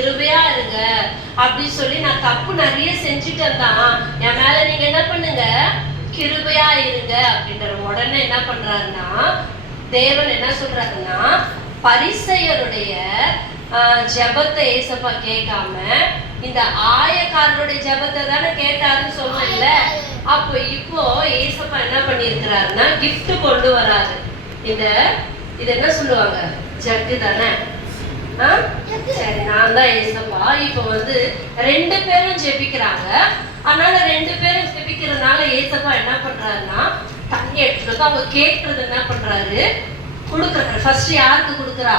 கிருபையா இருங்க அப்படின்னு சொல்லி நான் தப்பு நிறைய செஞ்சுட்டேன் தான், என் மேல நீங்க என்ன பண்ணுங்க, கிருபையா இருங்க அப்படின்ற. உடனே என்ன பண்றாருன்னா தேவன் என்ன சொல்றாருன்னா, பரிசேயருடைய ஜெபத்தை ஏசப்பா கேட்காம இந்த ஆயக்காரருடைய ஜெபத்தை தானே கேட்டாருன்னு சொன்னேன்ல. அப்போ இப்போ ஏசப்பா என்ன பண்ணிருக்கிறாருன்னா கிஃப்ட் கொண்டு வராரு. இது என்ன சொல்லுவாங்க, ஜக்கு தானே. சரி, நான் தான் ஏசப்பா. இப்போ வந்து 2 பேரும் ஜெபிக்கிறாங்க. அதனால 2 பேரும் ஜெபிக்கிறதுனால ஏசப்பா என்ன பண்றாருன்னா தண்ணி எடுத்துட்டு அவங்க கேட்கறது என்ன பண்றாரு, கொடுக்குறாரு. ஃபர்ஸ்ட் யாருக்கு கொடுக்குறா,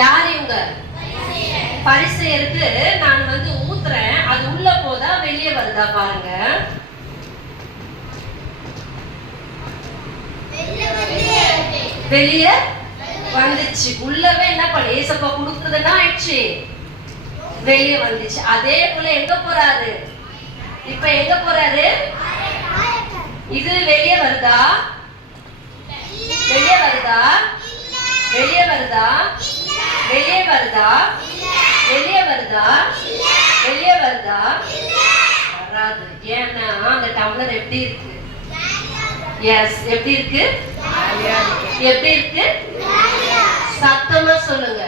யார் இவங்க, பரிசேயருக்கு நான் வந்து ஊத்துறேன், அது உள்ள போதா வெளியே வருதா பாருங்க. வெளியே வந்துச்சு. உள்ளவே என்ன பண்ண ஏசப்பா கொடுக்குறதுன்னா ஆயிடுச்சு, வெளியே வந்துச்சு. அதே போல எங்க போறாரு, இப்ப எங்க போறாரு, இது வெளியே வருதா, வெளியே வருதா, வெளியே வருதா, வெளியே வருதா, வெளியே வருதா, வெளியே வருதா, வராது. ஏன்னா அந்த டம்ளர் எப்படி இருக்கு, எஸ் எப்படி இருக்கு, எப்படி இருக்கு, சத்தமா சொல்லுங்க.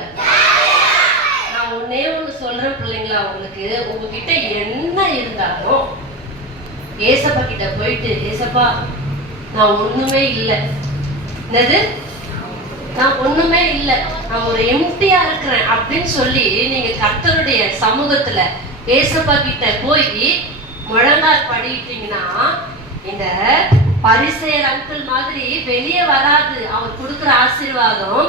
நான் ஒன்னே ஒண்ணு சொல்றேன் பிள்ளைங்களா, உங்களுக்கு உங்ககிட்ட என்ன இருந்தாலும் ஏசப்பா கிட்ட போயிட்டு, ஏசப்பா நான் ஒண்ணுமே இல்லை, என்னது நான் ஒண்ணுமே இல்லை, நான் ஒரு எம்டியா இருக்கிறேன் அப்படின்னு சொல்லி நீங்க கர்த்தருடைய சமூகத்துல ஏசப்பா கிட்ட போய் முழங்கால் படிட்டீங்கன்னா இந்த பரிசேயர் அங்கிள் மாதிரி வெளியே வராது. அவர் கொடுக்குற ஆசீர்வாதம்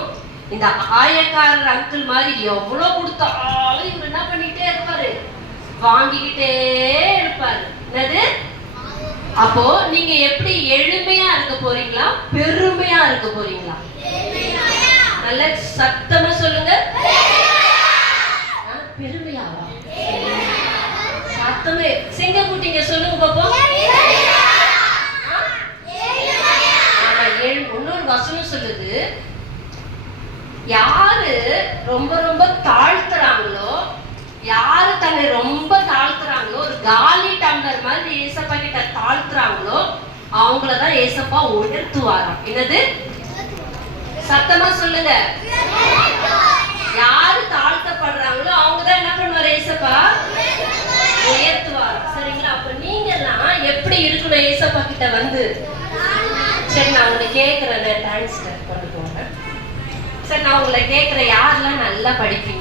இந்த ஆயக்காரர் அங்கிள் மாதிரி எவ்வளவு கொடுத்தாலும் இவர் என்ன பண்ணிக்கிட்டே இருப்பாரு, வாங்கிக்கிட்டே இருப்பாரு. என்னது, அப்போ நீங்க எப்படி எளிமையா இருக்க போறீங்களா, பெருமையா இருக்க போறீங்களா? நல்ல சத்தமா சொல்லுங்க. பெருமையாவா? சத்தமே சிங்கக்குட்டிங்க சொல்லுங்க பாப்போம். இன்னொரு வசனம் சொல்லுது, யாரு ரொம்ப ரொம்ப தாழ்த்துறாங்களோ, யாரு தன்னை ரொம்ப தாழ்த்துறாங்களோ, ஒரு காலி டம்ளர் மாதிரி ஏசப்பா கிட்ட தாழ்த்துறாங்களோ அவங்களதான் ஏசப்பா உயர்த்துவாராம். என்னது, சத்தமா சொல்லுங்க. யாரு தாழ்த்தப்படுறாங்களோ அவங்கதான் என்ன பண்ணுவாரு, ஏசப்பா உயர்த்துவாராம். சரிங்களா? அப்ப நீங்க எல்லாம் எப்படி இருக்கணும் ஏசப்பா கிட்ட வந்து? சரி, நான் உங்களை கேட்கிறேன், டான்ஸ் கொண்டு போங்க. சரி, நான் உங்களை கேட்கிறேன், யாரெல்லாம் நல்லா படிப்பீங்க?